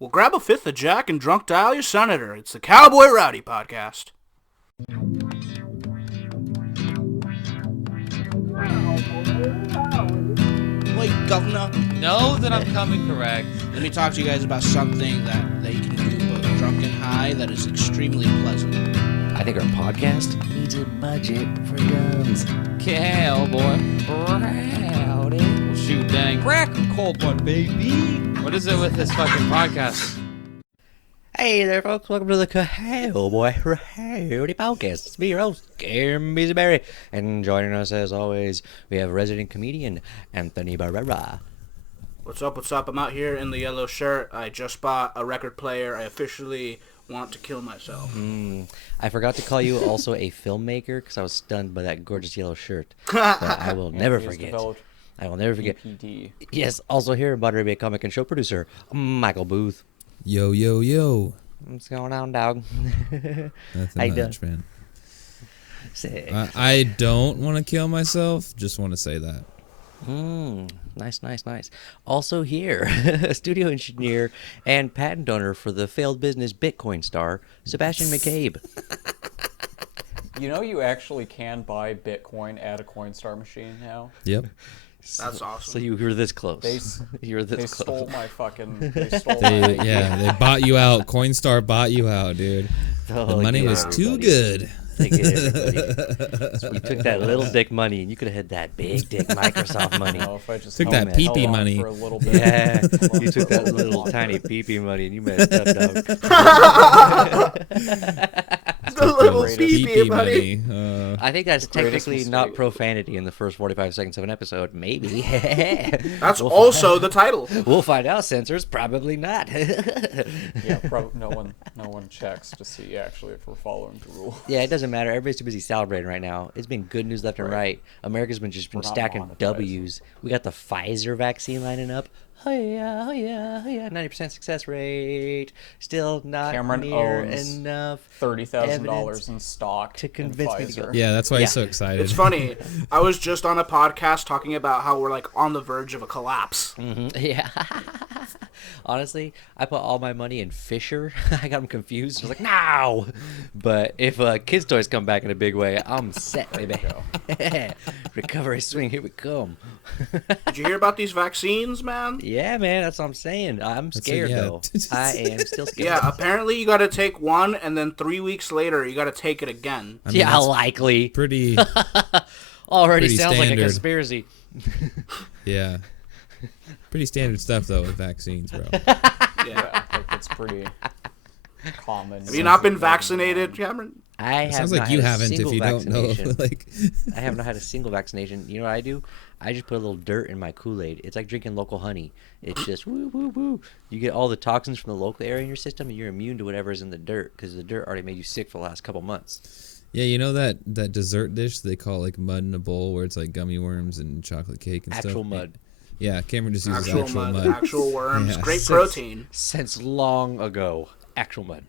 Well, grab a fifth of Jack and drunk dial your senator. It's the Cowboy Rowdy Podcast. Wait, Governor. Know that I'm coming correct. Let me talk to you guys about something that you can do both drunk and high that is extremely pleasant. I think our podcast needs a budget for guns. Cowboy Rowdy. Well, shoot, dang. Crack a cold one, baby. What is it with this fucking podcast? Hey there, folks. Welcome to the Cowboy Rowdy Podcast. It's me, your host, Kim Beasyberry. And joining us, as always, we have resident comedian Anthony Barrera. What's up, what's up? I'm out here in the yellow shirt. I just bought a record player. I officially want to kill myself. I forgot to call you also a filmmaker because I was stunned by that gorgeous yellow shirt. But I will never forget. I will never forget. EPD. Yes, also here, Butter Bay comic and show producer, Michael Booth. Yo, yo, yo. What's going on, dog? Nothing much, man. Sick. I don't want to kill myself. Just want to say that. Nice. Also here, studio engineer and patent owner for the failed business Bitcoin star, Sebastian McCabe. You know you actually can buy Bitcoin at a Coinstar machine now? Yep. That's awesome. So you were this close. You were They this close. stole my fucking... They bought you out. Coinstar bought you out, dude. Oh, The money yeah, was too everybody. good. They get everybody. So we took that little dick money, and you could have had that big dick Microsoft money. You know, if I just Took held- that pee-pee held on money. For a little bit. Yeah, you took that little tiny pee-pee money, and you messed up, dog. The little Greatest pee-pee, buddy. I think that's greatest technically not mistake. profanity in the first 45 seconds of an episode. Maybe. That's also the title. We'll find out, censors. Probably not. Yeah, no one checks to see actually if we're following the rule. Yeah, it doesn't matter. Everybody's too busy celebrating right now. It's been good news left and right. America's been just been We're not stacking monetized. W's. We got the Pfizer vaccine lining up. Oh yeah. 90% success rate. Still not Cameron near owns enough $30,000 in stock to in convince me to go. Pfizer. Yeah, that's why Yeah. he's so excited. It's funny. I was just on a podcast talking about how we're like on the verge of a collapse. Yeah. Honestly, I put all my money in Fisher. I got them confused. I was like, no! But if Kids Toys come back in a big way, I'm set, baby. Recovery swing, here we come. Did you hear about these vaccines, man? Yeah, man, that's what I'm saying. I'm scared, yeah. though. I am still scared. Yeah, apparently you gotta take one, and then 3 weeks later you gotta take it again. I mean, Yeah, that's likely. pretty, Already pretty sounds like a standard. conspiracy. yeah. Pretty standard stuff, though, with vaccines, bro. Yeah. Like it's pretty common. Have you not been vaccinated, Cameron? I It have sounds not like you had a haven't if single you don't know. vaccination. Like, I have not had a single vaccination. You know what I do? I just put a little dirt in my Kool-Aid. It's like drinking local honey. It's just woo, woo, woo. You get all the toxins from the local area in your system, and you're immune to whatever's in the dirt because the dirt already made you sick for the last couple months. yeah, you know that dessert dish they call like mud in a bowl where it's like gummy worms and chocolate cake and stuff? Actual mud. Yeah, Cameron just uses Actual actual mud, mud. actual worms, Yeah. great Since- protein. Since long ago. Actual mud.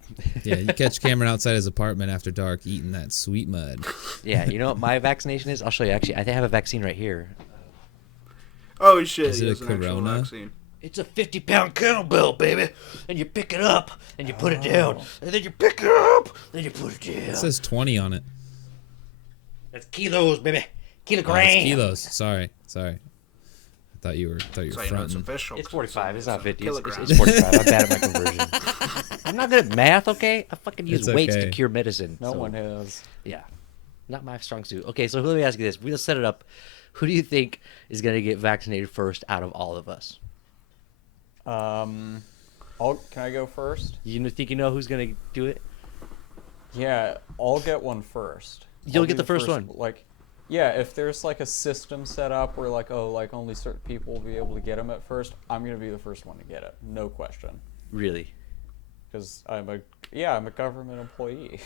Yeah, you catch Cameron outside his apartment after dark eating that sweet mud. Yeah, you know what my vaccination is? I'll show you. Actually, I think I have a vaccine right here. Oh shit! Is he it has a an actual Corona? vaccine. It's a 50-pound kettlebell, baby. And you pick it up, and you put it down. And then you pick it up, then you put it down. It says 20 on it. That's kilos, baby. Oh, Kilograms. it's kilos. Sorry. I thought you were So you know it's fronting. official. It's 45. It's not 50. Kilograms. It's 45. I'm bad at my conversion. I'm not good at math, okay? I fucking use It's weights to okay. cure medicine. No so, one is. Yeah. Not my strong suit. Okay, so let me ask you this. We'll set it up. Who do you think is going to get vaccinated first out of all of us? Can I go first? You think you know who's going to do it? Yeah, I'll get one first. You'll I'll get be the first one? Like, yeah, if there's like a system set up where like, oh, like only certain people will be able to get them at first, I'm gonna be the first one to get it, no question, Really? because I'm a government employee.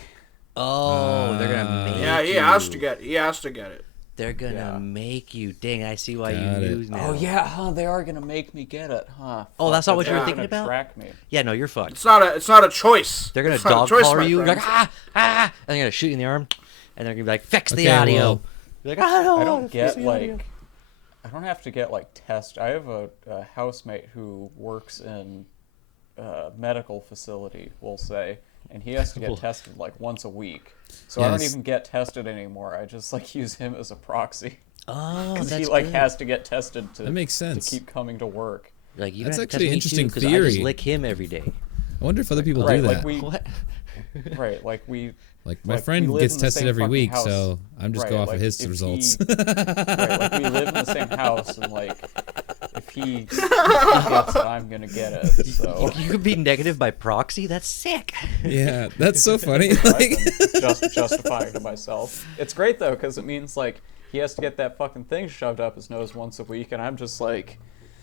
Oh, they're going to make Yeah, he you. has to get. He has to get it. They're going to Yeah. make you. Dang, I see why Got you it. knew now. Oh yeah, huh? They are gonna make me get it, huh? Oh, that's not what Fuck, you were they're thinking gonna about? Track me. Yeah, no, you're fucked. It's not a choice. They're gonna It's not a dog choice, collar my you, friend. like and they're gonna shoot you in the arm, and they're gonna be like, "Fix the Okay, audio." well- You're like, I don't, I don't wanna fix get the audio." like, I don't have to get like test. I have a housemate who works in medical facility, we'll say, and he has to get tested like once a week. So I don't Yes. even get tested anymore. I just like use him as a proxy. Oh, Because that's he like good. has to get tested to That makes sense. to keep coming to work. Like, you That's don't have to actually an test me interesting too, 'cause I just theory. lick him every day. I wonder if other people Right, do that. like we What? right, like we Like my like, we friend live gets in the tested same every fucking week, house. so I'm just Right, go off like, of his if results. right, like we live in the same house, and like if he gets it, I'm gonna get it. So You could be negative by proxy? That's sick. Yeah, that's so funny. I've Like, been just justifying to myself. It's great though, because it means like he has to get that fucking thing shoved up his nose once a week, and I'm just like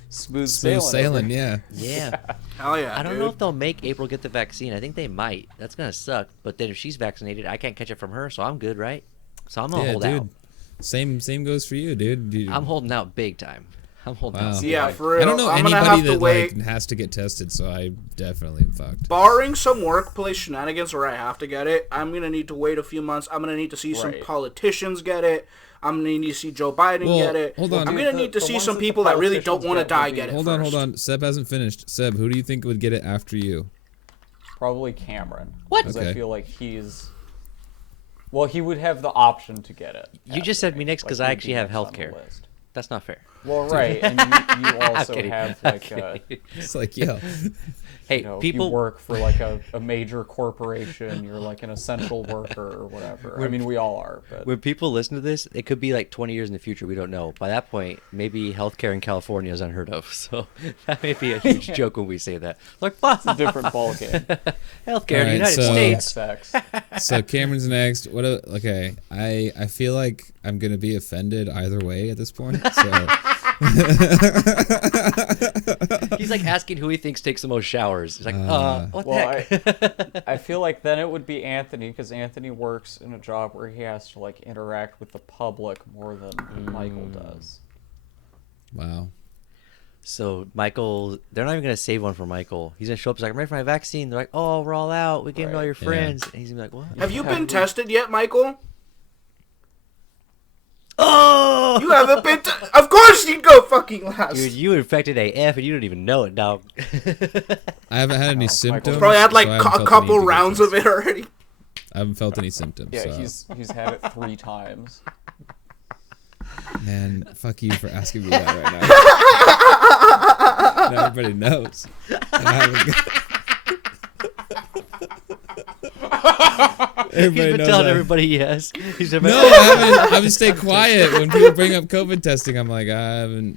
smooth smooth sailing, over- yeah. Yeah. Hell yeah, I don't dude. know if they'll make April get the vaccine. I think they might. That's going to suck. But then if she's vaccinated, I can't catch it from her, so I'm good, right? So I'm going to Yeah, hold dude. out. Same goes for you, dude. I'm holding out big time. I'm holding Wow. out. Yeah, for real. I don't know I'm gonna anybody have to that wait. like has to get tested, so I definitely am fucked. Barring some workplace shenanigans where I have to get it, I'm gonna need to wait a few months. I'm gonna need to see some Right. politicians get it. I'm gonna need to see Joe Biden Well, get it. hold on. I'm Dude, gonna need to the see ones some that the people that really don't politicians want to get die would be- get it Hold first. on, hold on. Seb hasn't finished. Seb, who do you think would get it after you? Probably Cameron. What? Because Okay. I feel like he's. Well, he would have the option to get it. You just said me next because I actually have health care. That's not fair. Well, right, and you also kidding. have I'm like kidding. It's like, yo, Hey, you know, people. you work for like a major corporation. You're like an essential worker or whatever. I mean, we all are. But When people listen to this, it could be like 20 years in the future. We don't know. By that point, maybe healthcare in California is unheard of. So that may be a huge joke when we say that. Like, it's a different ballgame. healthcare in the Alright, United so- States. XX. so Cameron's next. Okay, I feel like I'm gonna be offended either way at this point. So He's like asking who he thinks takes the most showers. He's like, what the Well, heck? I feel like then it would be Anthony, because Anthony works in a job where he has to like interact with the public more than Michael does. wow. So Michael, they're not even gonna save one for Michael. He's gonna show up. He's like, I'm ready for my vaccine. They're like, oh, we're all out. We gave it to all your Right. Yeah. friends. And he's gonna be like, what? Have you been tested yet, Michael? Oh, You haven't been. Of course, you'd go fucking last. dude, you infected AF and you don't even know it, dog. I haven't had any symptoms. Probably had like so I haven't a felt the couple need to get rounds of tested. it already. I haven't felt any symptoms. Yeah, so. he's had it 3 times. Man, fuck you for asking me that right now. Now everybody knows. I haven't- He's Everybody been knows telling that. everybody yes. He's been No, I haven't stayed quiet when people bring up COVID testing. I'm like, I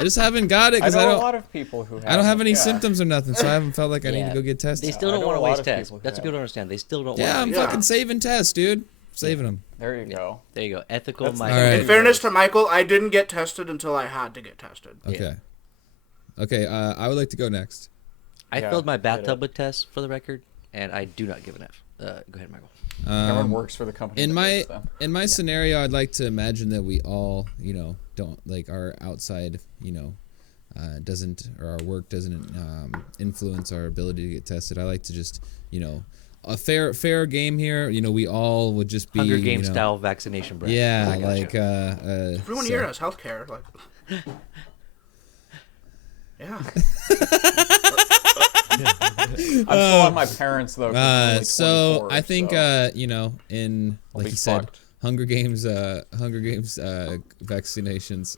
just haven't got it I because know I a don't. lot of people who have I don't have any yeah. symptoms or nothing, so I haven't felt like I need Yeah. to go get tested. They still I don't know want a to lot waste of tests. people who That's what have. people don't understand. They still don't Yeah, want I'm to. fucking saving tests, dude. Saving them. There you go. There you go. Ethical That's- Michael. All right. In fairness to Michael, I didn't get tested until I had to get tested. Okay. Okay. I would like to go next. I Yeah, filled my hit bathtub it. with tests for the record, and I do not give an F. Go ahead, Michael. Cameron works for the company. In that my makes them. in my scenario, I'd like to imagine that we all, don't like our outside, doesn't or our work doesn't influence our ability to get tested. I like to just, a fair game here. We all would just be Hunger Games style vaccination, bro. Yeah, I gotcha. like Everyone so- here has healthcare. Like, yeah. I'm still on my parents though. 'cause I'm only So 24, I think so in I'll like be you said, fucked. Hunger Games vaccinations.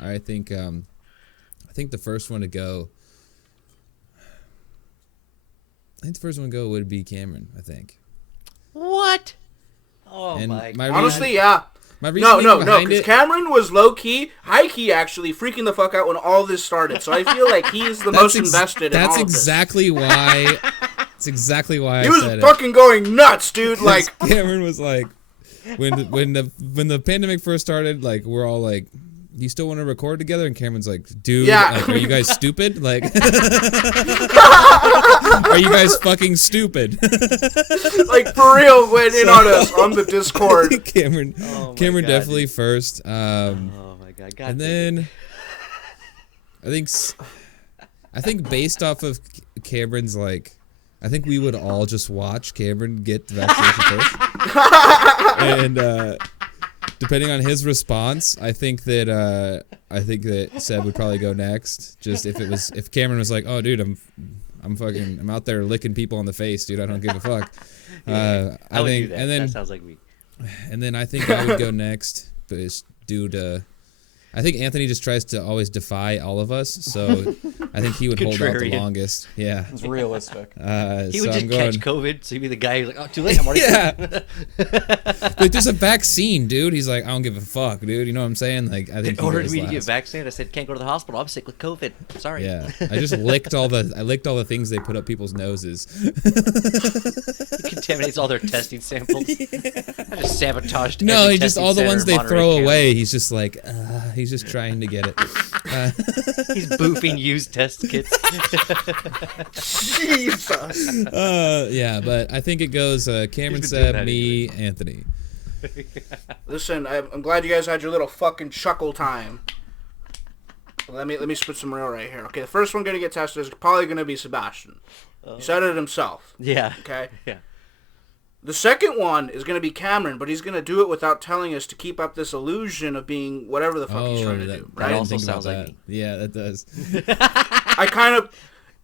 I think the first one to go. I think the first one to go would be Cameron. I think. What? Oh And my my god. Honestly, yeah. My No, reasoning no, behind because it. Cameron was low key, high key, actually freaking the fuck out when all this started. So I feel like he's the most invested in all That's of this. exactly why. That's exactly why He I was said fucking going nuts, dude. Like, it. Cameron was like, when the pandemic first started, like we're all like, "Do you still want to record together?" And Cameron's like, "Dude, Yeah. like, are you guys stupid? Like, are you guys fucking stupid?" like for real, went in on us on the Discord. Cameron, Oh my Cameron God, definitely first. Oh my god. God And damn it. then I think based off of Cameron's I think we would all just watch Cameron get the vaccination first, and depending on his response, I think that Seb would probably go next. Just if Cameron was like, "Oh, dude, I'm out there licking people on the face, dude. I don't give a fuck." I would think, do that. and then That sounds like me. And then I think I would go next, but it's due to. I think Anthony just tries to always defy all of us, so I think he would hold out the Contrarian. longest. Yeah. It's realistic. He would so just I'm catch COVID, so he'd be the guy who's like, "Oh, too late, I'm already." Yeah. Like, there's a vaccine, dude. He's like, I don't give a fuck, dude. You know what I'm saying? Like, I think They he ordered goes me to get last. vaccinated. I said, "Can't go to the hospital. I'm sick with COVID. Sorry." Yeah, I just licked all the things they put up people's noses. He contaminates all their testing samples. I just sabotaged. No, every he just testing all the center ones in they Monterey throw County. away. He's just like, he's just trying to get it. He's boofing used test kits. Jesus. Yeah, but I think it goes Cameron, He's been doing Seb, that me, Anthony. Listen, I'm glad you guys had your little fucking chuckle time. Let me spit some real right here. Okay, the first one gonna get tested is probably gonna be Sebastian. He said it himself. Yeah. Okay. Yeah. The second one is gonna be Cameron, but he's gonna do it without telling us to keep up this illusion of being whatever the fuck he's trying to do. that Right? also Think about sounds like that. me. Yeah, that does. I kind of,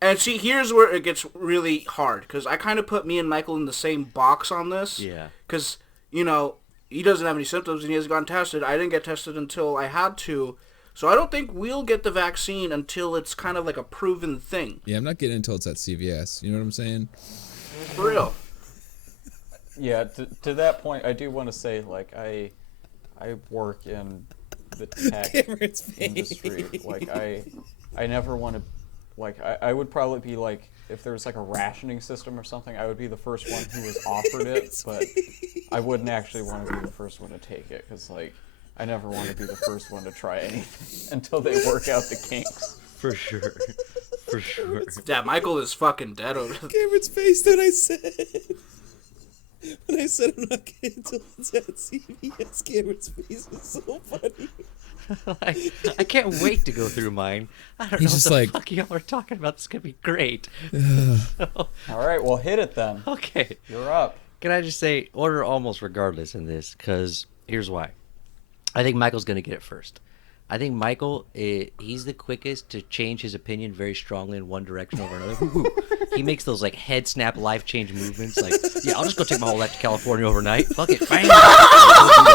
and see, here's where it gets really hard because I kind of put me and Michael in the same box on this. Yeah. Because he doesn't have any symptoms and he hasn't gotten tested. I didn't get tested until I had to. So I don't think we'll get the vaccine until it's kind of like a proven thing. Yeah, I'm not getting it until it's at CVS. You know what I'm saying? For real. Yeah, to that point, I do want to say, like, I work in the tech Cameron's face. industry. Like, I never want to, like, I would probably be, like, if there was, like, a rationing system or something, I would be the first one who was offered it, but I wouldn't actually want to be the first one to take it, because, like, I never want to be the first one to try anything until they work out the kinks. For sure. For sure. Yeah, Michael is fucking dead over there. Cameron's face that I said. When I said I'm not getting until it's at CVS, Cameron's face was so funny. I can't wait to go through mine. I don't He's know just what the like- fuck y'all are talking about. This is going to be great. All right, well, hit it then. Okay. You're up. Can I just say, order almost regardless in this, because here's why. I think Michael's going to get it first. I think Michael, he's the quickest to change his opinion very strongly in one direction over another. He makes those like head snap life change movements. Like, yeah, I'll just go take my whole life to California overnight. Fuck it, bang.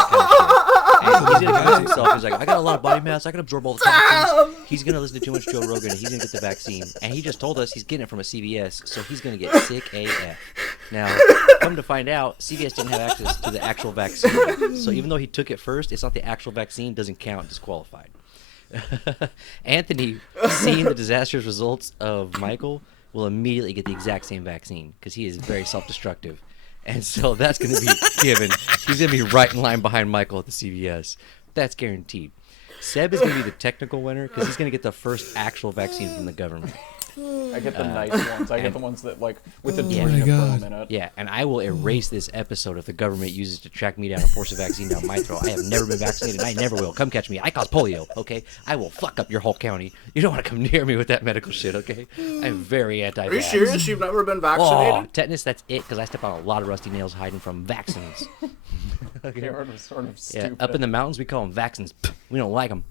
And he's gonna convince himself. He's like, I got a lot of body mass. I can absorb all the toxins. He's gonna listen to too much Joe Rogan. And he's gonna get the vaccine. And he just told us he's getting it from a CVS, so he's gonna get sick AF. Now, come to find out, CVS didn't have access to the actual vaccine. So even though he took it first, it's not the actual vaccine. Doesn't count. Disqualified. Anthony, seeing the disastrous results of Michael, will immediately get the exact same vaccine because he is very self-destructive. And so that's going to be given. He's going to be right in line behind Michael at the CVS. That's guaranteed. Seb is going to be the technical winner because he's going to get the first actual vaccine from the government. I get the nice ones. I get the ones that, like, with a Oh drink my per God. minute. Yeah, and I will erase this episode if the government uses it to track me down and force a vaccine down my throat. I have never been vaccinated, and I never will. Come catch me. I cause polio, okay? I will fuck up your whole county. You don't want to come near me with that medical shit, okay? I'm very anti-vax. Are you serious? You've never been Oh, vaccinated? tetanus, that's it, because I step on a lot of rusty nails hiding from vaccines. Cameron was sort of Yeah, stupid. up in the mountains, we call them vaccines. We don't like them.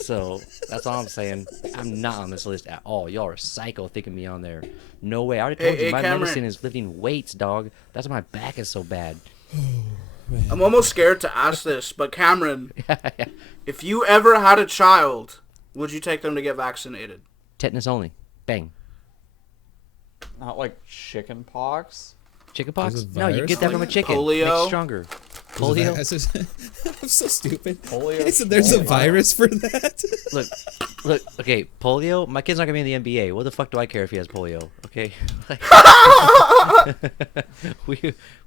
So, that's all I'm saying. I'm not on this list at all. Y'all are psycho thinking me on there. No way. I already told Hey, you, my Cameron. medicine is lifting weights, dog. That's why my back is so bad. I'm almost scared to ask this, but Cameron, if you ever had a child, would you take them to get vaccinated? Tetanus only. Bang. Not like chicken pox. Chickenpox? Is it No, you virus? get that from a chicken. Polio? Makes you stronger. Polio? I'm so stupid. Polio. I said there's a polio. virus for that. Look, okay, polio, my kid's not going to be in the NBA. What the fuck do I care if he has polio, okay? we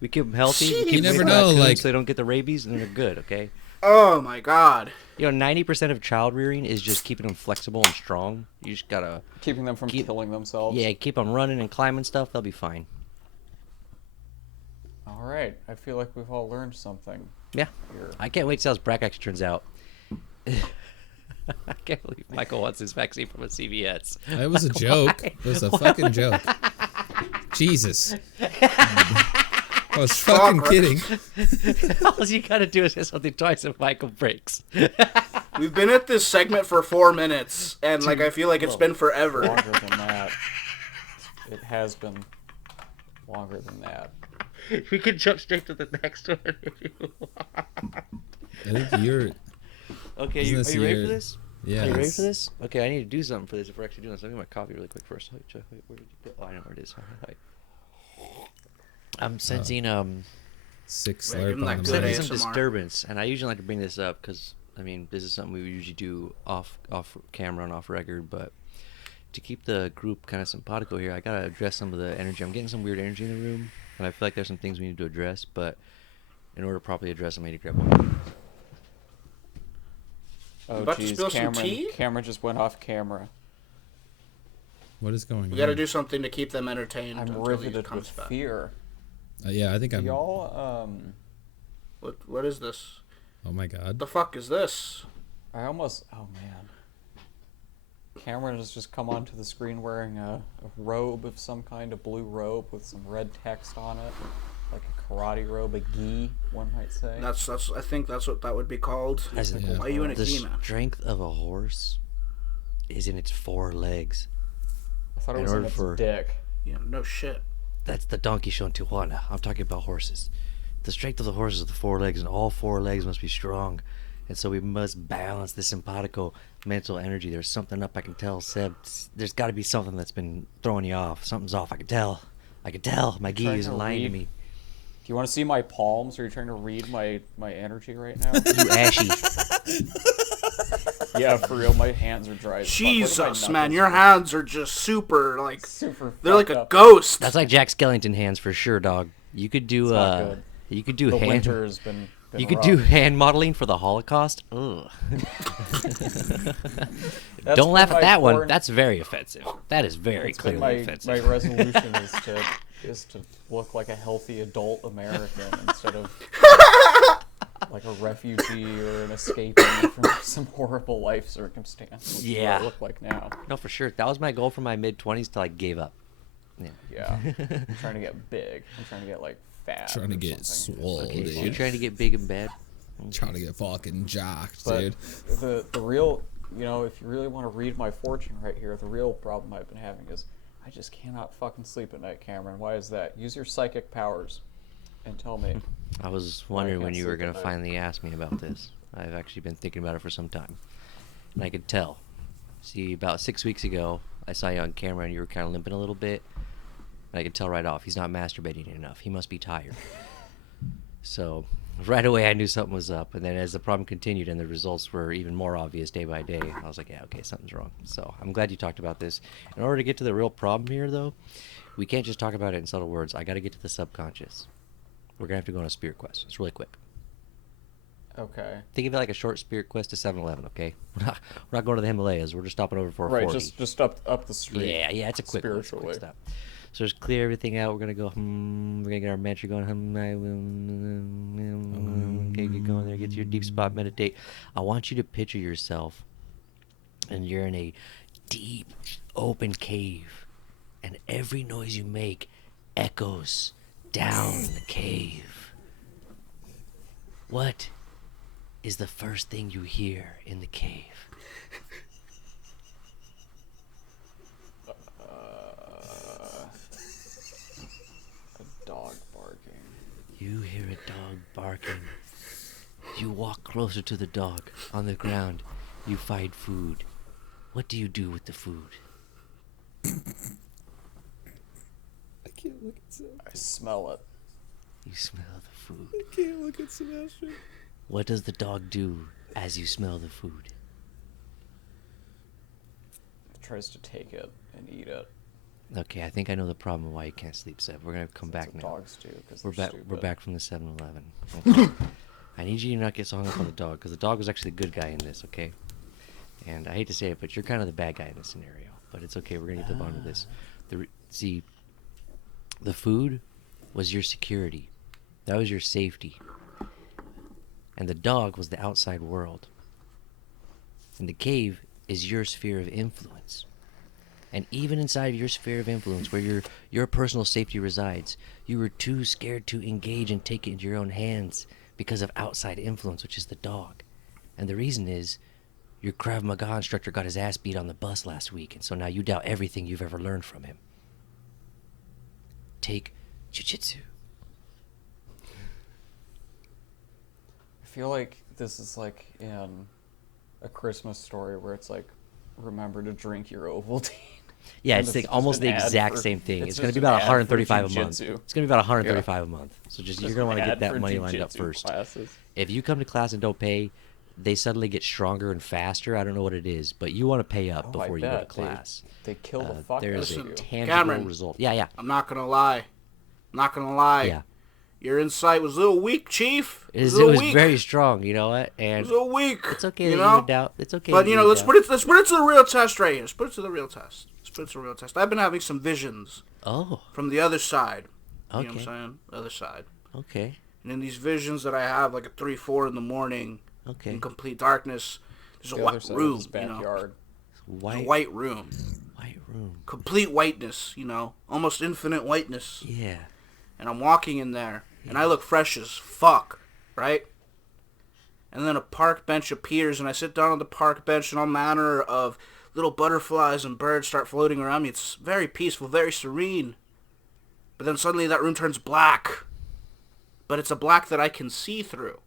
keep him healthy. We keep You them never in know, raccoons like- so they don't get the rabies, and they're good, okay? Oh my God. You know, 90% of child rearing is just keeping them flexible and strong. You just got to, Keeping them from killing themselves. yeah, keep them running and climbing stuff. They'll be fine. All right. I feel like we've all learned something Yeah. here. I can't wait to see how this BRAC actually turns out. I can't believe Michael wants his vaccine from a CVS. It was a joke. It was a fucking joke. Jesus. I was fucking kidding. All you gotta do is say something twice and Michael breaks. We've been at this segment for 4 minutes, and like I feel like it's been forever. Longer than that. It has been longer than that. We can jump straight to the next one if you want. I think you're. Okay, are Isn't you this ready your- for this? Yeah. Are you ready it's- for this? Okay, I need to do something for this if we're actually doing this. Let me get my coffee really quick first. Wait, where did you put? Oh, I know where it is. I'm sensing 6 Yeah, give 'em that slurp good on some ASMR. disturbance, and I usually like to bring this up because I mean this is something we usually do off camera and off record, but to keep the group kind of simpatico here, I gotta address some of the energy. I'm getting some weird energy in the room, and I feel like there's some things we need to address, but in order to properly address them, I need to grab one. Oh, About to geez, spill some tea? Cameron just went off camera. What is going on? We got to do something to keep them entertained I'm until he riveted comes with back. fear. Yeah, I think I'm. Y'all, What is this? Oh my What god. the fuck is this? I almost, oh man. Cameron has just come onto the screen wearing a robe of some kind, a blue robe with some red text on it. Like a karate robe, a gi, one might say. That's. I think that's what that would be called. As Yeah. Why are you in a the gi, man? strength of a horse is in its 4 legs. I thought it in was in order its for- dick. Yeah, no shit. That's the donkey show in Tijuana. I'm talking about horses. The strength of the horse is the 4 legs, and all 4 legs must be strong. And so we must balance this simpatico mental energy. There's something up, I can tell, Seb. There's got to be something that's been throwing you off. Something's off, I can tell. I can tell. My gi Trying isn't to lying to read- me. Do you want to see my palms? Are you trying to read my energy right now? You ashy. Yeah, for real, my hands are dry. as fuck. Look at my Jesus, man, knuckles. your hands are just super like Super they're like fucked a up. ghost. That's like Jack Skellington hands for sure, dog. You could do It's not good. you could do The hand winter has been you could rough. do hand modeling for the Holocaust. Ugh. That's Don't laugh been at my that one. porn- That's very offensive. That is very It's been clearly my offensive. resolution is to look like a healthy adult American instead of like a refugee or an escapee from some horrible life circumstance. Which is what Yeah. I look like now. No, for sure. That was my goal for my mid-20s till I gave up. Yeah, I'm trying to get big. I'm trying to get like fat. Trying to or get something. swole, Okay, so you're dude. trying to get big and bad. Trying to get fucking jacked, But dude. the real, you know, if you really want to read my fortune right here, the real problem I've been having is I just cannot fucking sleep at night, Cameron. Why is that? Use your psychic powers and tell me. I was wondering when can't you were sleep going at to night. finally ask me about this. I've actually been thinking about it for some time. And I could tell. See, about 6 weeks ago, I saw you on camera and you were kind of limping a little bit. And I could tell right off, he's not masturbating enough. He must be tired. So, right away, I knew something was up. And then as the problem continued and the results were even more obvious day by day, I was like, yeah, okay, something's wrong. So, I'm glad you talked about this. In order to get to the real problem here, though, we can't just talk about it in subtle words. I got to get to the subconscious. We're going to have to go on a spirit quest. It's really quick. Okay. Think of it like a short spirit quest to 7-Eleven, okay? We're not going to the Himalayas. We're just stopping over for a Right, 40. just up the street. Yeah, it's a quick one, it's a quick Spiritually. stop. So just clear everything out. We're gonna go. We're gonna get our mantra going. Okay, get going there. Get to your deep spot. Meditate. I want you to picture yourself, and you're in a deep, open cave, and every noise you make echoes down the cave. What is the first thing you hear in the cave? A dog barking. You hear a dog barking. You walk closer to the dog. On the ground, you find food. What do you do with the food? I can't look at Sebastian. I smell it. You smell the food. I can't look at Sebastian. What does the dog do as you smell the food? It tries to take it and eat it. Okay, I think I know the problem why you can't sleep, Seb. We're gonna come That's back what now. dogs do. Cause We're they're back. We're stupid. back from the 7-Eleven. Okay. I need you to not get so hung up on the dog, because the dog was actually the good guy in this. Okay. And I hate to say it, but you're kind of the bad guy in this scenario. But it's okay. We're gonna get to the bottom of this. See, the food was your security. That was your safety. And the dog was the outside world. And the cave is your sphere of influence. And even inside of your sphere of influence, where your personal safety resides, you were too scared to engage and take it into your own hands because of outside influence, which is the dog. And the reason is your Krav Maga instructor got his ass beat on the bus last week, and so now you doubt everything you've ever learned from him. Take jiu-jitsu. I feel like this is like in a Christmas Story where it's like, remember to drink your Ovaltine. Yeah, And it's it's like almost just the an ad exact for- same thing. It's it's going to just be an about ad for 135 a month. jujitsu. It's going to be about 135 a month. So just you're Just going to want an to get ad that for money lined up jujitsu first. classes. If you come to class and don't pay, they suddenly get stronger and faster. I don't know what it is, but you want to pay up Oh, I before you go to bet. class. They kill the fuck out There's of a you. tangible Cameron. result. Yeah. I'm not gonna lie. Yeah. Your insight was a little weak, Chief. It a little was weak. very strong, you know what? It And was a little weak. it's okay you that know? you would doubt. It's okay. But that you know, would let's doubt. put it to the real test right here. Let's put it to the real test. I've been having some visions Oh, from the other side. You know what I'm okay. saying? The other side. Okay. And in these visions that I have, like at 3, 4 in the morning, Okay. in complete darkness, there's a The other white side room. of his backyard. There's White a white room. room. Complete whiteness, almost infinite whiteness. Yeah. And I'm walking in there, and I look fresh as fuck, right? And then a park bench appears, and I sit down on the park bench, and all manner of little butterflies and birds start floating around me. It's very peaceful, very serene. But then suddenly that room turns black. But it's a black that I can see through.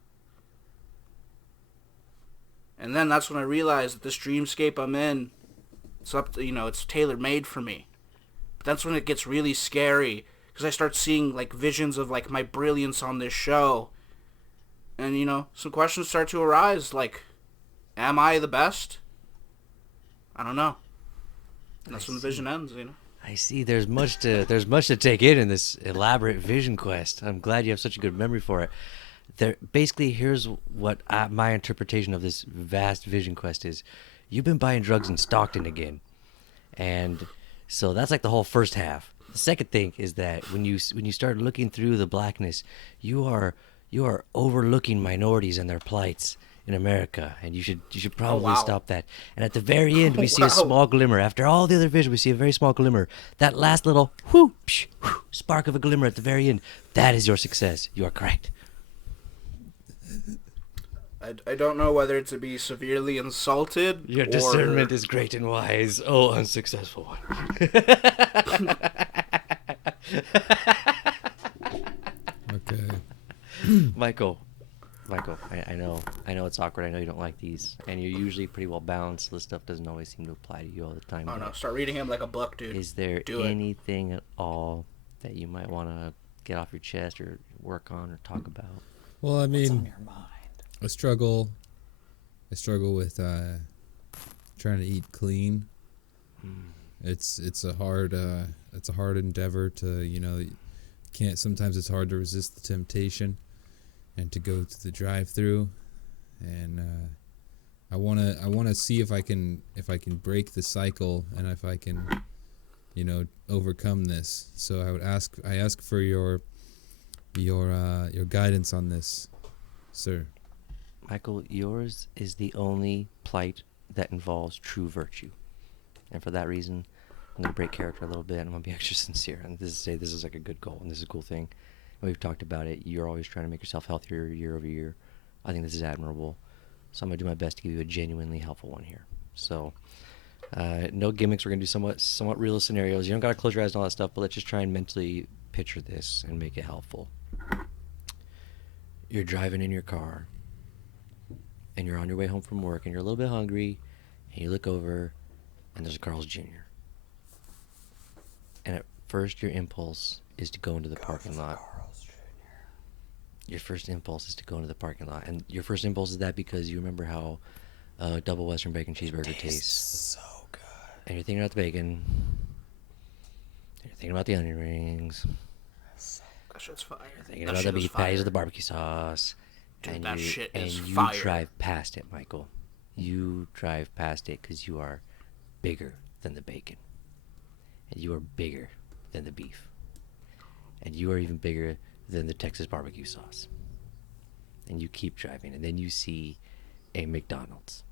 And then that's when I realize that this dreamscape I'm in, it's tailor-made for me. But that's when it gets really scary, because I start seeing, like, visions of, like, my brilliance on this show. And, some questions start to arise, like, am I the best? I don't know. And that's when the vision ends, I see. There's much to take in this elaborate vision quest. I'm glad you have such a good memory for it. Basically, here's what my interpretation of this vast vision quest is. You've been buying drugs in Stockton again, and so that's like the whole first half. The second thing is that when you start looking through the blackness, you are overlooking minorities and their plights in America, and you should probably stop that. And at the very end, we see a small glimmer. After all the other vision, we see a very small glimmer. That last little spark of a glimmer at the very end, that is your success. You are correct. I don't know whether to be severely insulted Your or... discernment is great and wise. Oh, unsuccessful one. Okay. Michael, I know it's awkward. I know you don't like these, and you're usually pretty well balanced. So this stuff doesn't always seem to apply to you all the time. Oh, no. but Start reading him like a book, dude. Is there Do it. anything at all that you might want to get off your chest or work on or talk about? Well, I What's mean, on your mind? I struggle with trying to eat clean. It's a hard endeavor to sometimes it's hard to resist the temptation and to go to the drive-through, and I want to see if I can break the cycle and if I can overcome this. So I ask for your guidance on this, sir. Michael, yours is the only plight that involves true virtue. And for that reason, I'm going to break character a little bit. I'm going to be extra sincere. And this is like a good goal, and this is a cool thing. And we've talked about it. You're always trying to make yourself healthier year over year. I think this is admirable. So I'm going to do my best to give you a genuinely helpful one here. So no gimmicks. We're going to do somewhat real scenarios. You don't got to close your eyes and all that stuff, but let's just try and mentally picture this and make it helpful. You're driving in your car, and you're on your way home from work, and you're a little bit hungry, and you look over, and there's a Carl's Jr. And at first, your impulse is to go into the parking lot. Your first impulse is to go into the parking lot. And your first impulse is that because you remember how a double Western bacon cheeseburger tastes. So good. And you're thinking about the bacon. And you're thinking about the onion rings. That shit's fire. You're thinking about the beef patties with the barbecue sauce. Dude, and that you, shit and is you fire. drive past it, Michael. You drive past it because you are bigger than the bacon. And you are bigger than the beef. And you are even bigger than the Texas barbecue sauce. And you keep driving, and then you see a McDonald's.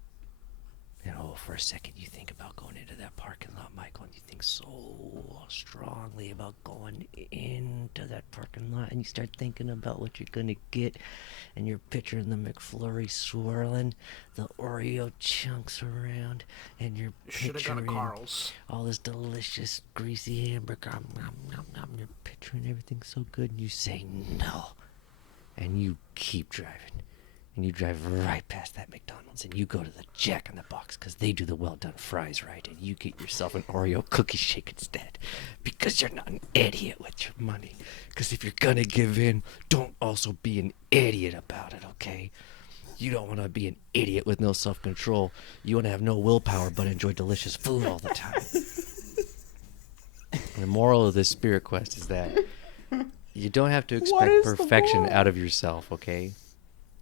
And for a second you think about going into that parking lot, Michael, and you think so strongly about going into that parking lot, and you start thinking about what you're gonna get, and you're picturing the McFlurry swirling, the Oreo chunks around, and you're Should have got a picturing Carl's. all this delicious greasy hamburger. Nom, nom, nom. You're picturing everything so good, and you say no, and you keep driving. And you drive right past that McDonald's, and you go to the Jack in the Box because they do the well-done fries right, and you get yourself an Oreo cookie shake instead because you're not an idiot with your money. Because if you're going to give in, don't also be an idiot about it, okay? You don't want to be an idiot with no self-control. You want to have no willpower but enjoy delicious food all the time. And the moral of this spirit quest is that you don't have to expect perfection out of yourself, okay?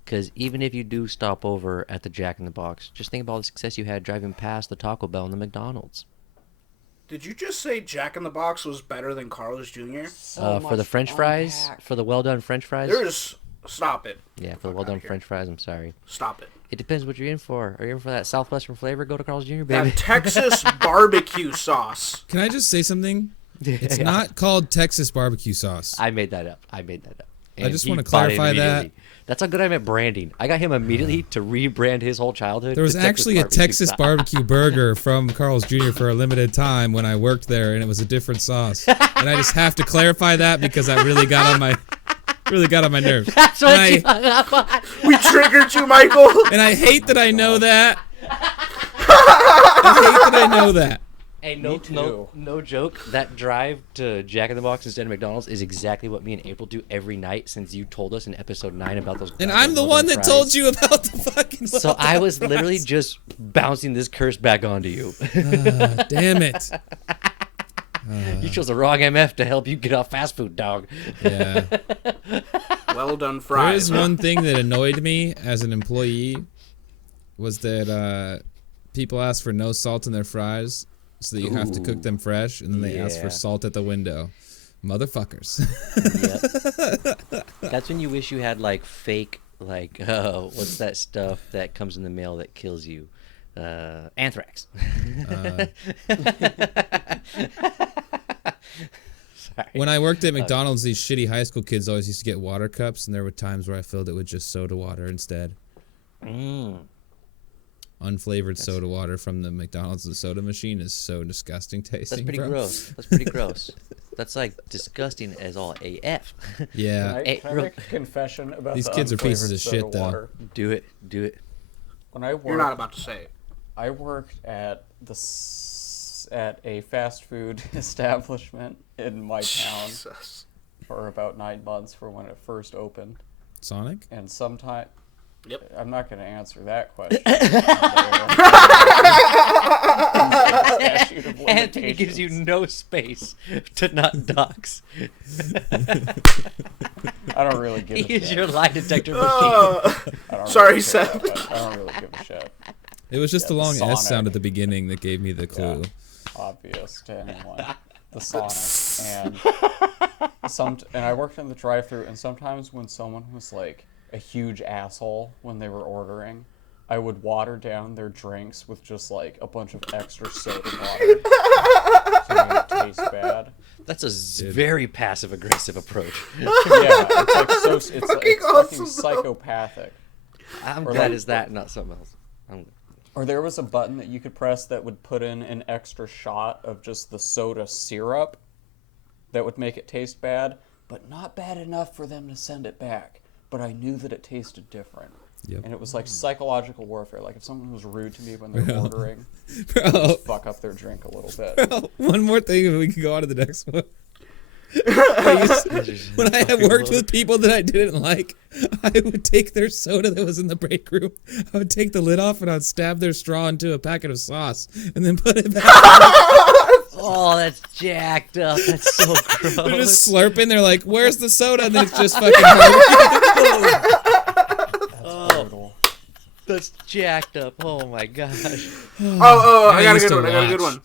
Because even if you do stop over at the Jack in the Box, just think about all the success you had driving past the Taco Bell and the McDonald's. Did you just say Jack in the Box was better than Carl's Jr.? For the French fries, for the well-done French fries. Stop it. Yeah, for the well-done French fries, I'm sorry. Stop it. It depends what you're in for. Are you in for that Southwestern flavor? Go to Carl's Jr., baby. That Texas barbecue sauce. Can I just say something? It's not called Texas barbecue sauce. I made that up. And I just he want to bought it clarify that. immediately. That's how good I'm at branding. I got him immediately to rebrand his whole childhood. There was actually a Texas barbecue burger from Carl's Jr. for a limited time when I worked there, and it was a different sauce. And I just have to clarify that because that really got on my nerves. That's what you hung up on. We triggered you, Michael. And I hate that I know that. I hate that I know that. Hey, no joke. That drive to Jack in the Box instead of McDonald's is exactly what me and April do every night since you told us in episode 9 about those. And I'm the one that told you about the fucking. So I was literally just bouncing this curse back onto you. Damn it. You chose the wrong MF to help you get off fast food, dog. Yeah. Well done, fries. There is one thing that annoyed me as an employee was that people ask for no salt in their fries. So that you have to cook them fresh, and then they ask for salt at the window. Motherfuckers. Yep. That's when you wish you had, like, fake, like, what's that stuff that comes in the mail that kills you? Anthrax. Sorry. When I worked at McDonald's, these shitty high school kids always used to get water cups, and there were times where I filled it with just soda water instead. Unflavored soda water from the McDonald's and soda machine is so disgusting tasting. That's pretty gross. That's like disgusting as all AF. Yeah. Can I make a confession about these the kids are pieces of unflavored shit, soda though. water? Do it. When I worked, You're not about to say it. I worked at at a fast food establishment in my town Jesus. for about 9 months for when it first opened. Sonic? And sometime. Yep. I'm not going to answer that question. Anthony gives you no space to not dox. I don't really give a shit. Use your lie detector machine. Sorry, Seth. I don't really give a shit. It was just Yeah, a long Sonic. S sound at the beginning that gave me the clue. Obvious to anyone. The Sonic. And I worked in the drive-thru, and sometimes when someone was like a huge asshole when they were ordering, I would water down their drinks with just like a bunch of extra soda water to make it taste bad. That's a very passive-aggressive approach. Yeah, it's like it's fucking awesome, psychopathic. I'm Or glad like- it's that, not something else. Or there was a button that you could press that would put in an extra shot of just the soda syrup that would make it taste bad, but not bad enough for them to send it back. But I knew that it tasted different. Yep. And it was like psychological warfare. Like if someone was rude to me when they were ordering, Bro, just fuck up their drink a little bit. bro, one more thing and we can go on to the next one. When I had worked with people that I didn't like, I would take their soda that was in the break room, I would take the lid off and I'd stab their straw into a packet of sauce and then put it back. Oh, that's jacked up. That's so gross. They're just slurping. They're like, "Where's the soda?" And then it's just fucking. Oh, that's jacked up. Oh my gosh. I got a used good to one. I got a good watch. one.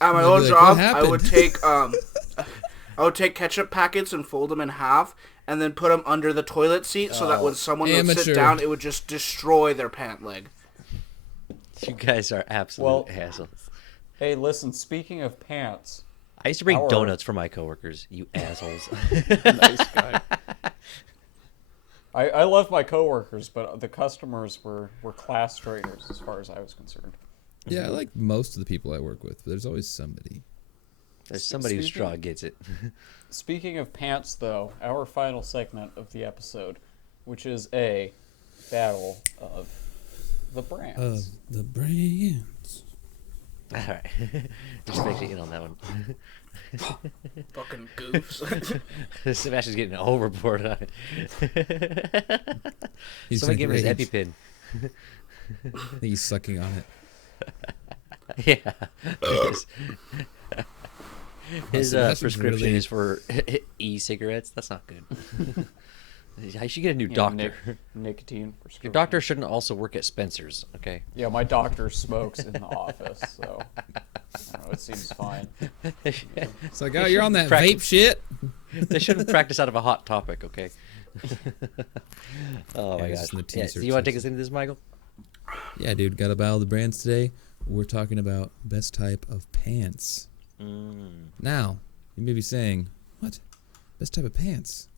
At my They'd old be like, job, "What I would happened?" I would take ketchup packets and fold them in half, and then put them under the toilet seat so that when someone would Amateur. sit down, it would just destroy their pant leg. You guys are absolute assholes. Hey, listen, speaking of pants. I used to bring donuts for my coworkers. You assholes. Nice guy. I love my coworkers, but the customers were class traitors as far as I was concerned. Yeah, I like most of the people I work with, but there's always somebody. There's somebody whose straw gets it. Speaking of pants, though, our final segment of the episode, which is a battle of the brands. The brands. All right. Just make sure you in on that one. Fucking goofs. Sebastian's getting overboard on it. Somebody give him his EpiPen. He's sucking on it. Yeah. His Sebastian's prescription really- is for e-cigarettes. That's not good. I should get a new doctor. Nicotine Your prescription. doctor shouldn't also work at Spencer's, okay? Yeah, my doctor smokes in the office, so I don't know, it seems fine. It's like, oh, you're on that Practice. vape shit. They shouldn't practice out of a hot topic, okay? Oh my Yeah, gosh. just in the Yeah, t-shirt so you want to take section. us into this, Michael? Yeah, dude, got a battle of the brands today. We're talking about best type of pants. Now, you may be saying, what? Best type of pants?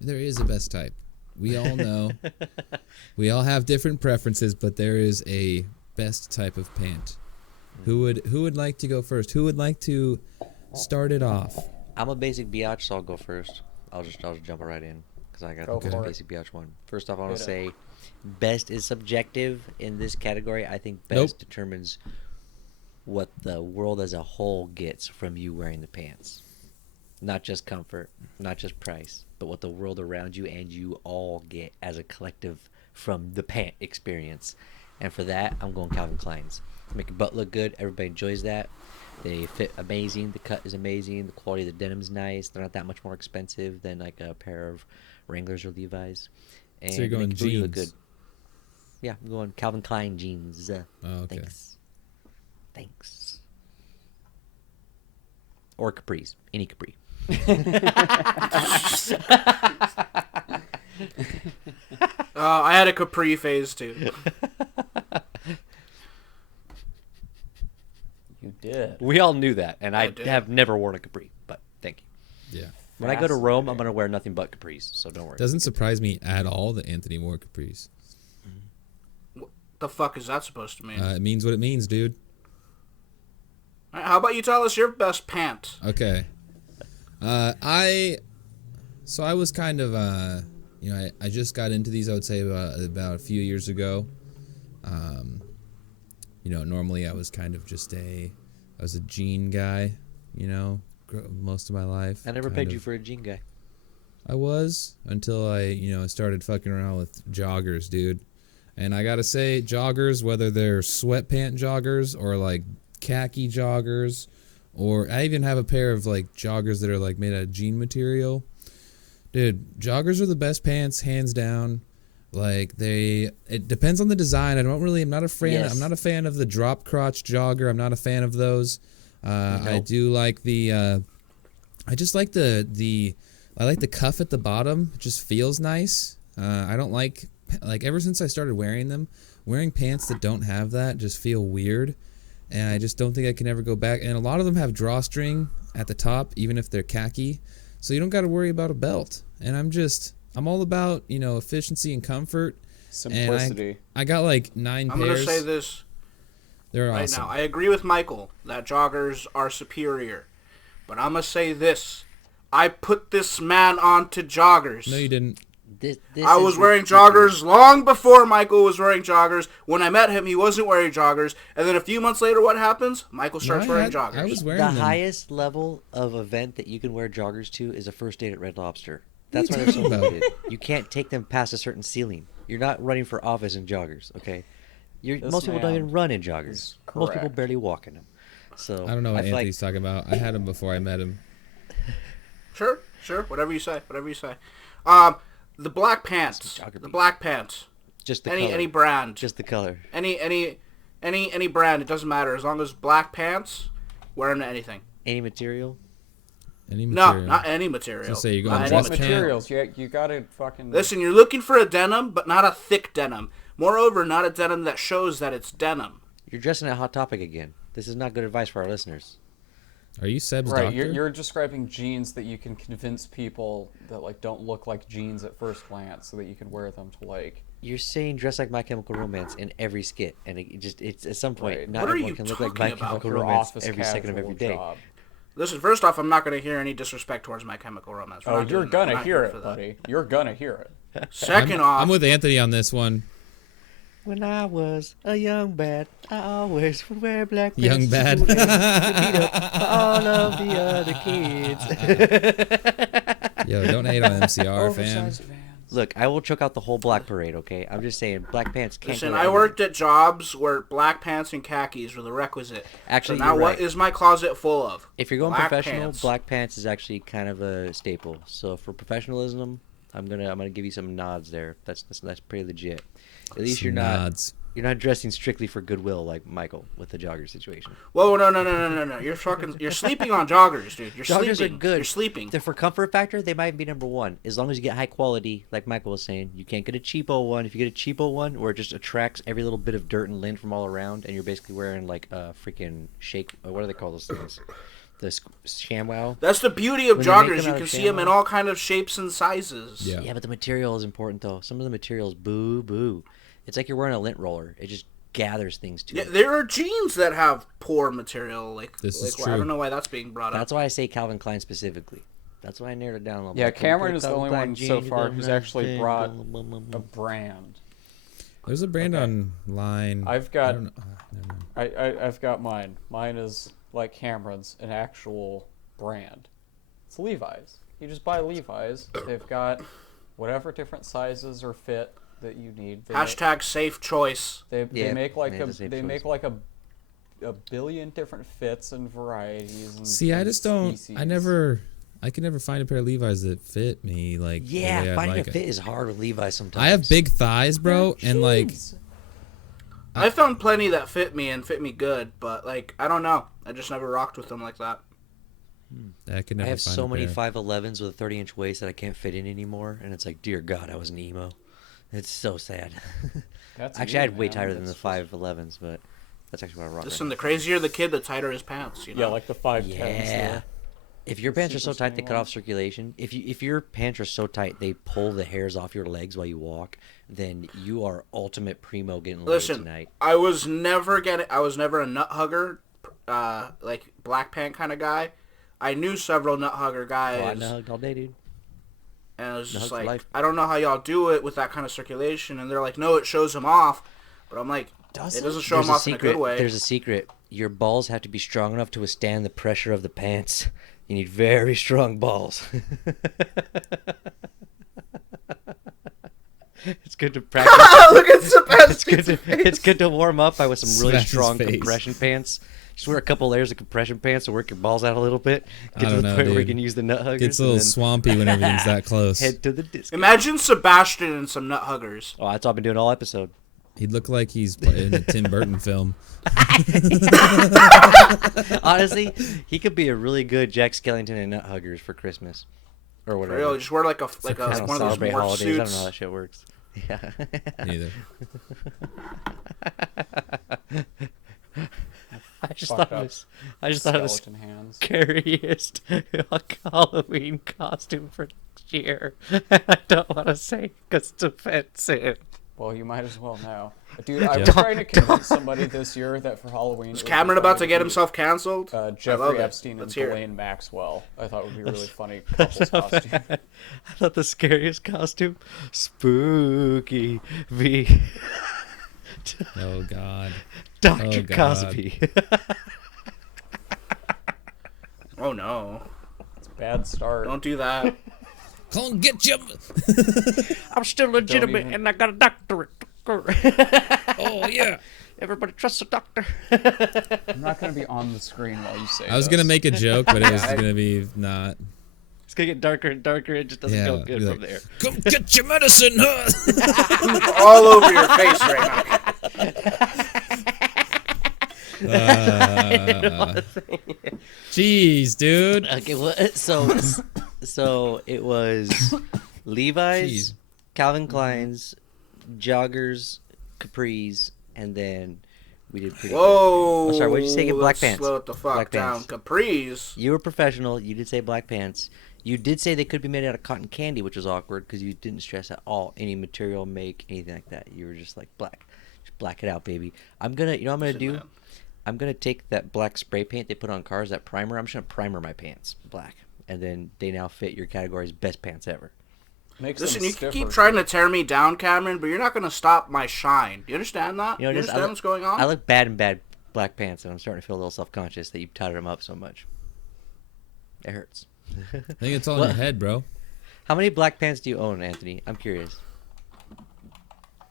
There is a best type. We all know. We all have different preferences, but there is a best type of pant. Who would like to go first? Who would like to start it off? I'm a basic biatch, so I'll go first. I'll just jump right in because I got Go the for it. basic biatch one. First off, I want Hit to it. say best is subjective in this category. I think best Nope. determines what the world as a whole gets from you wearing the pants. Not just comfort, not just price, but what the world around you and you all get as a collective from the pant experience. And for that, I'm going Calvin Klein's. Make your butt look good. Everybody enjoys that. They fit amazing. The cut is amazing. The quality of the denim's nice. They're not that much more expensive than like a pair of Wranglers or Levi's. And So you're going make your booty look jeans. good. Yeah, I'm going Calvin Klein jeans. Oh, okay. Thanks. Or capris. Any capri. I had a capri phase too. You did. We all knew that, and I did. have never worn a capri, but thank you. Yeah. When I go to Rome, I'm going to wear nothing but capris, so don't worry. Doesn't surprise me at all that Anthony wore capris. The fuck is that supposed to mean? It means what it means, dude. All right, how about you tell us your best pant? Okay. I was kind of I just got into these, I would say about a few years ago. Normally I was kind of just I was a jean guy, most of my life. I never kind paid of. you for a jean guy. I was until I started fucking around with joggers, dude. And I gotta say, joggers, whether they're sweatpant joggers or like khaki joggers, or I even have a pair of like joggers that are like made out of jean material. Dude, joggers are the best pants, hands down. Like it depends on the design. I'm not a fan. Yes. I'm not a fan of the drop crotch jogger. I'm not a fan of those. I Nope. do like the. I just like I like the cuff at the bottom. It just feels nice. I don't like ever since I started wearing them, wearing pants that don't have that just feel weird, and I just don't think I can ever go back. And a lot of them have drawstring at the top, even if they're khaki, so you don't got to worry about a belt. And I'm all about efficiency and comfort. Simplicity. And I got like 9 I'm pairs. gonna say this They're right awesome. now. I agree with Michael that joggers are superior, but I'm gonna say this: I put this man onto joggers. No, you didn't. I was wearing joggers long before Michael was wearing joggers. When I met him, he wasn't wearing joggers. And then a few months later, what happens? Michael starts No, wearing joggers. I was wearing The them. highest level of event that you can wear joggers to is a first date at Red Lobster. That's What why are they're you so talking about? limited. You can't take them past a certain ceiling. You're not running for office in joggers, okay? This Most people don't man even run in joggers. is Most people correct. barely walk in them. So I don't know what feel like- Anthony's talking about. I had him before I met him. Sure, whatever you say. The black pants. Jogger The beat. black pants. just the Any color. any brand. Just the color. Any brand. It doesn't matter as long as black pants. Wear them to anything. Any material. Any No, material. not any material. So you're Not going any dress What pant. materials? You gotta fucking. Listen, you're looking for a denim, but not a thick denim. Moreover, not a denim that shows that it's denim. You're dressing at Hot Topic again. This is not good advice for our listeners. Are you Seb's Right, doctor? you're describing jeans that you can convince people that like don't look like jeans at first glance, so that you can wear them to like. You're saying dress like My Chemical Romance in every skit, and it's at some point Right. not What are everyone you can look like My talking about? Chemical Your Romance office every second of every day. job. Listen, first off, I'm not going to hear any disrespect towards My Chemical Romance. We're Oh, not you're doing that. We're gonna not hear here it, for that. buddy. You're gonna hear it. Second off, I'm with Anthony on this one. When I was a young bat, I always would wear black pants. Young bat. to beat up all of the other kids. Yo, don't hate on MCR, fam. Oversized Vans. Look, I will choke out the whole black parade, okay? I'm just saying, black pants can't listen, go I everywhere. worked at jobs where black pants and khakis were the requisite. Actually, so now you're what right. is my closet full of? If you're going Black professional, pants. black pants is actually kind of a staple. So for professionalism, I'm gonna give you some nods there. That's pretty legit. At least Some nods. you're not dressing strictly for goodwill like Michael with the jogger situation. Whoa, no. You're sleeping on joggers, dude. You're Joggers sleeping. are good. You're sleeping. For comfort factor, they might be number one. As long as you get high quality, like Michael was saying, you can't get a cheapo one. If you get a cheapo one, where it just attracts every little bit of dirt and lint from all around, and you're basically wearing like a freaking shake. What do they call those things? The ShamWow. That's the beauty of When they make joggers. them You out can of see them in chamois. all kind of shapes and sizes. Yeah. Yeah, but the material is important though. Some of the materials, boo. It's like you're wearing a lint roller. It just gathers things to Yeah, it. there are jeans that have poor material. This is I true. don't know why that's being brought That's up. why I say Calvin Klein specifically. That's why I narrowed it down a little Yeah, bit. Cameron is the Calvin only Klein one so jeans, far the who's actually nothing, brought blah, blah, blah. a brand. There's a brand Okay. online. I've I got don't know. Never mind. I've got mine. Mine is like Cameron's, an actual brand. It's Levi's. You just buy Levi's. They've got whatever different sizes or fit that you need. Hashtag safe choice. They Yeah, make like it is a safe choice. make like a billion different fits and varieties. And See, I and just don't. species. I can never find a pair of Levi's that fit me like. the way Yeah, I'd finding like a it. fit is hard with Levi's sometimes. I have big thighs, bro, and like Jeans. I found plenty that fit me and fit me good, but like I don't know. I just never rocked with them like that. I could I never have find so a many pair. 5'11s with a 30-inch waist that I can't fit in anymore, and it's like, dear God, I was an emo. It's so sad. That's Actually, you, I had way man. tighter than the That's just- 5'11s, but that's actually what I rock. Listen, the crazier the kid, the tighter his pants. You know. Yeah, like the 5'10s. Yeah. If your pants are so super tight they skinny cut off ones. circulation, if your pants are so tight they pull the hairs off your legs while you walk, then you are ultimate primo getting laid Listen, tonight. I was never a nut hugger, like black pant kind of guy. I knew several nut hugger guys, Oh, I know hugged all day, dude. and it was Nut just hug for like, life. I don't know how y'all do it with that kind of circulation. And they're like, no, it shows them off. But I'm like, Does it it? doesn't show them off in a good way. There's a secret. Your balls have to be strong enough to withstand the pressure of the pants. You need very strong balls. It's good to practice. Look at Sebastian. It's good to warm up by with some really Sebastian's strong face. compression pants. Just wear a couple layers of compression pants to work your balls out a little bit. I Get to don't the know, point where you dude. can use the nut huggers. Gets a and little then swampy when everything's that close. head to the disc. Imagine Sebastian and some nut huggers. Oh, that's all I've been doing all episode. He'd look like he's in a Tim Burton film. Honestly, he could be a really good Jack Skellington and nut huggers for Christmas, or For whatever. real, just wear like I one don't of those celebrate morph holidays. I don't know how suits. that shit works. Yeah. Neither. I just Fucked thought it up was. I just thought it was skeleton hands. scariest Halloween costume for next year. I don't want to say because it's offensive. Well, you might as well now. Dude, I was Yeah. trying to convince somebody this year that for Halloween... Is it would Cameron be about funny to get do, himself canceled? I love Jeffrey it. Epstein and Let's hear it. Ghislaine Maxwell. I thought would be a really funny couple's costume. I thought the scariest costume, spooky v. Oh God. Dr. Oh, God. Cosby. Oh no! Bad start. Don't do that. Come get you. I'm still legitimate even- and I got a doctorate. Oh yeah. Everybody trusts a doctor. I'm not going to be on the screen while you say I was this. gonna make a joke, but it was gonna be not. It's gonna get darker and darker. It just doesn't go Yeah, good be from like, there. Come get your medicine, huh? All over your face right now. Jeez, dude. Okay, well, so it was Levi's, Jeez. Calvin Klein's, joggers, capris, and then we did pretty good. Whoa! Oh, sorry, what did you say again? Black Let's pants. Slow it the fuck Black down. pants. Capris. You were professional. You did say black pants. You did say they could be made out of cotton candy, which was awkward because you didn't stress at all any material, make, anything like that. You were just like black. Just black it out, baby. I'm gonna, you know what I'm gonna do? Man. I'm gonna take that black spray paint they put on cars, that primer. I'm just gonna primer my pants black, and then they now fit your category's best pants ever. Makes Listen, them you can keep stiffer, trying too. to tear me down, Cameron, but you're not gonna stop my shine. Do you understand that? You know, You just- I understand look- what's going on? I look bad in bad black pants, and I'm starting to feel a little self-conscious that you tatted them up so much. It hurts. I think it's all in What? your head, bro. How many black pants do you own, Anthony? I'm curious.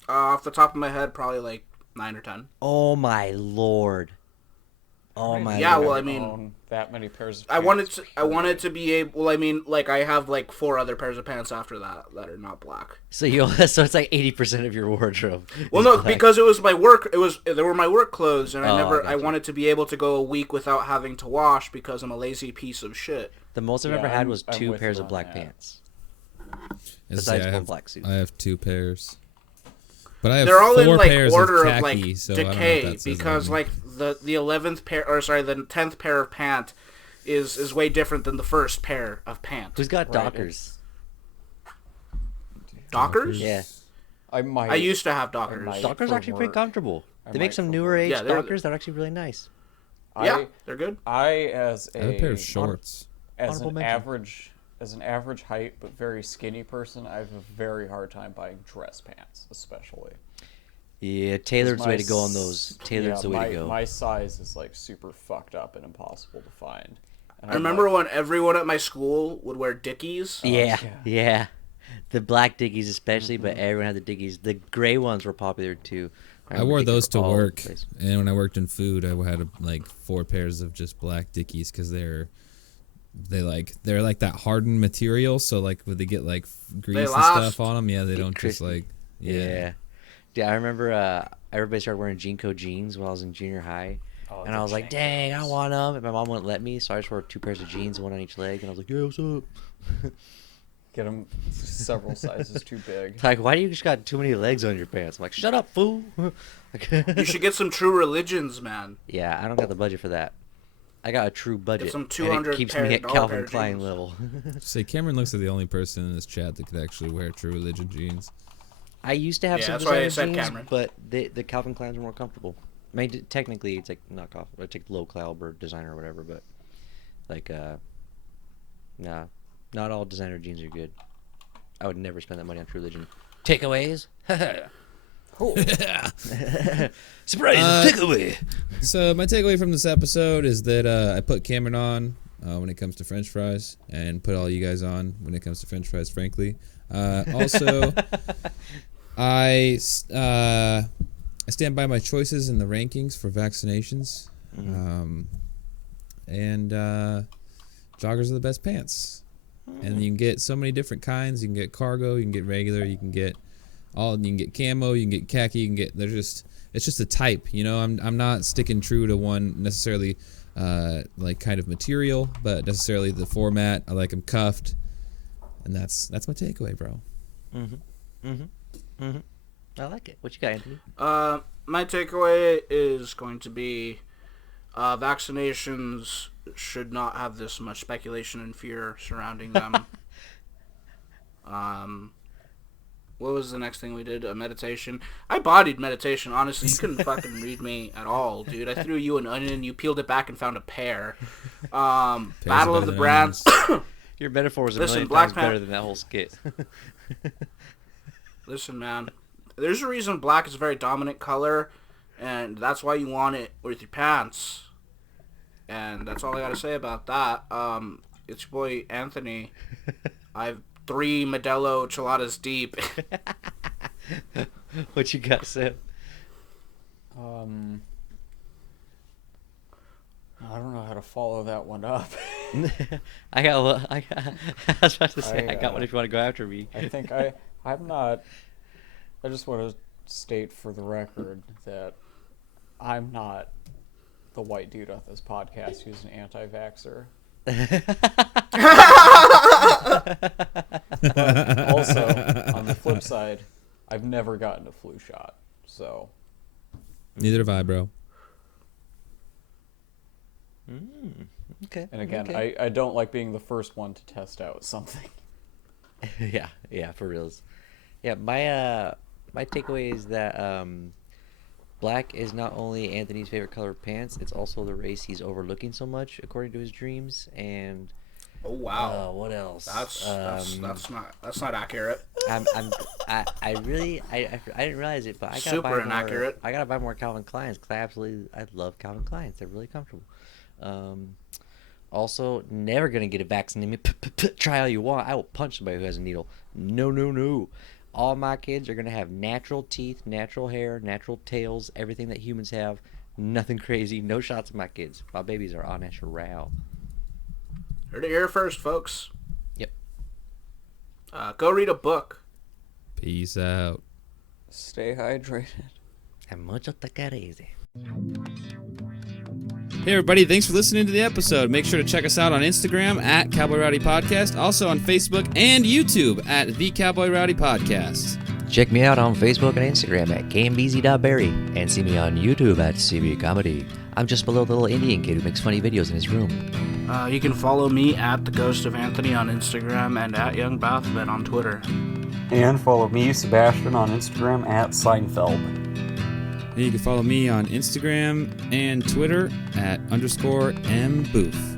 Off the top of my head, probably like 9 or 10. Oh my lord. Oh my Yeah, lord. well, I mean- own that many pairs of I wanted pants. to. I wanted to be able. Well, I mean, like I have like 4 other pairs of pants after that are not black. So you so it's like 80% of your wardrobe. Well, is no, black. because it was my work. They were my work clothes, and Oh, I I gotcha. wanted to be able to go a week without having to wash because I'm a lazy piece of shit. The most I've Yeah, ever had I'm- was I'm 2 with pairs you of on black that. pants. As Besides I one have, black suit. I have 2 pairs. But I have They're all 4 in like pairs order of of khaki, like so I don't know if decay that says because anything. like the 11th pair, or sorry, the 10th pair of pant is way different than the first pair of pant. Who's got Right, Dockers? Dockers? Yeah. I might. I used to have Dockers. might. Dockers for are actually pretty work. comfortable. I They make might some for newer work. age Yeah, they're- Dockers that are actually really nice. Yeah, they're good. As I have a pair of shorts. as Honorable an mention. average height but very skinny person, I have a very hard time buying dress pants, especially. Yeah, tailored's the My way to go on s- those. Tailored's the way my, to go. My size is like super fucked up and impossible to find. And I I'm remember like, when everyone at my school would wear Dickies. Yeah, yeah. yeah. The black Dickies especially, Mm-hmm. but everyone had the Dickies. The gray ones were popular too. I remember wore Dickies those were to all over the work, place. and when I worked in food, I had like 4 pairs of just black Dickies because they're like that hardened material. So like when they get like grease and last. stuff on them, yeah, they Get don't just crispy. like Yeah. Yeah, I remember everybody started wearing Jinko jeans when I was in junior high. Oh, And the I was like, Jinko dang, I jeans. want them. And my mom wouldn't let me, so I just wore 2 pairs of jeans, one on each leg. And I was like, yeah, what's up? Get them several sizes too big. Like, why do you just got too many legs on your pants? I'm like, shut up, fool. You should get some True Religions, man. Yeah, I don't got the budget for that. I got a true budget. some and $200 it keeps me at pair Calvin of Klein jeans. level. say Cameron looks like the only person in this chat that could actually wear True Religion jeans. I used to have Yeah, some that's why I designer said jeans, Cameron. but the Calvin Kleins are more comfortable. I mean, technically, it's like knockoff. I take low caliber designer or whatever, but like, nah, not all designer jeans are good. I would never spend that money on True Religion. Takeaways? Surprise! Takeaway! So my takeaway from this episode is that I put Cameron on when it comes to French fries, and put all you guys on when it comes to French fries. Frankly, also I stand by my choices in the rankings for vaccinations, and joggers are the best pants. And you can get so many different kinds. You can get cargo, you can get regular, you can get camo, you can get khaki, you can get. It's just a type, you know. I'm not sticking true to one necessarily, like kind of material, but necessarily the format. I like them cuffed, and that's my takeaway, bro. I like it. What you got, Anthony? My takeaway is going to be vaccinations should not have this much speculation and fear surrounding them. What was the next thing we did? Meditation. I bodied meditation, honestly. You couldn't fucking read me at all, dude. I threw you an onion, you peeled it back and found a pear. Battle of the Brands. Your metaphor was a Listen, million Black times better Panther- than that whole skit. Listen, man. There's a reason black is a very dominant color, and that's why you want it with your pants. And that's all I gotta say about that. It's your boy Anthony. I've 3 Modelo Chiladas deep. What you got, Sam? I don't know how to follow that one up. I was about to say, I got one I if you want to go after me. I think I'm not. I just want to state for the record that I'm not the white dude on this podcast who's an anti-vaxxer. Also, on the flip side, I've never gotten a flu shot. So. Neither have I, bro. Okay. And again, okay. I don't like being the first one to test out something. yeah, for reals. Yeah, my takeaway is that black is not only Anthony's favorite color of pants, it's also the race he's overlooking so much, according to his dreams. And Oh wow. what else? That's not accurate. I didn't realize it, but I gotta Super buy more. inaccurate. I gotta buy more Calvin Kleins because I love Calvin Kleins. They're really comfortable. Also, never gonna get a vaccine. Try all you want. I will punch somebody who has a needle. No. All my kids are gonna have natural teeth, natural hair, natural tails, everything that humans have. Nothing crazy. No shots of my kids. My babies are all natural. Heard it here first, folks. Yep. Go read a book. Peace out. Stay hydrated. And mucho te querés. Hey everybody, thanks for listening to the episode. Make sure to check us out on Instagram at Cowboy Rowdy Podcast, also on Facebook and YouTube at The Cowboy Rowdy Podcast. Check me out on Facebook and Instagram at kmbz.berry and see me on YouTube at CB Comedy. I'm just a little Indian kid who makes funny videos in his room. You can follow me at The Ghost of Anthony on Instagram and at Young Bathman on Twitter. And follow me, Sebastian, on Instagram at Seinfeld. And you can follow me on Instagram and Twitter at _mboof.